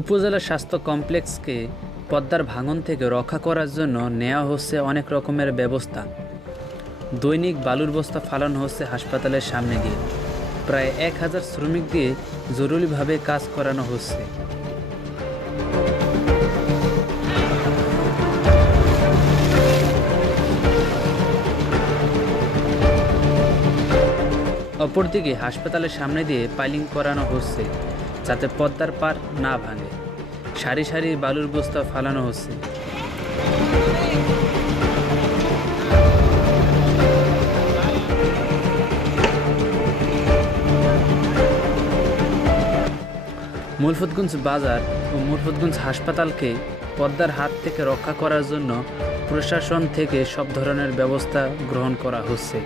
উপজেলা স্বাস্থ্য কমপ্লেক্সকে পদ্মার ভাঙন থেকে রক্ষা করার জন্য নেওয়া হচ্ছে অনেক রকমের ব্যবস্থা। দৈনিক বালুর বস্তা ফালানো হচ্ছে হাসপাতালের সামনে দিয়ে প্রায় এক হাজার শ্রমিক দিয়ে জরুরিভাবে কাজ করানো হচ্ছে। অপরদিকে হাসপাতালের সামনে দিয়ে পাইলিং করানো হচ্ছে। যাতে পদ্মার পার না ভাঙে। সারি সারি বালুর বস্তা ফালানো হচ্ছে। মুলফতগঞ্জ বাজার ও মুলফতগঞ্জ হাসপাতালকে পদ্মার হাত থেকে রক্ষা করার জন্য প্রশাসন থেকে সব ধরনের ব্যবস্থা গ্রহণ করা হচ্ছে।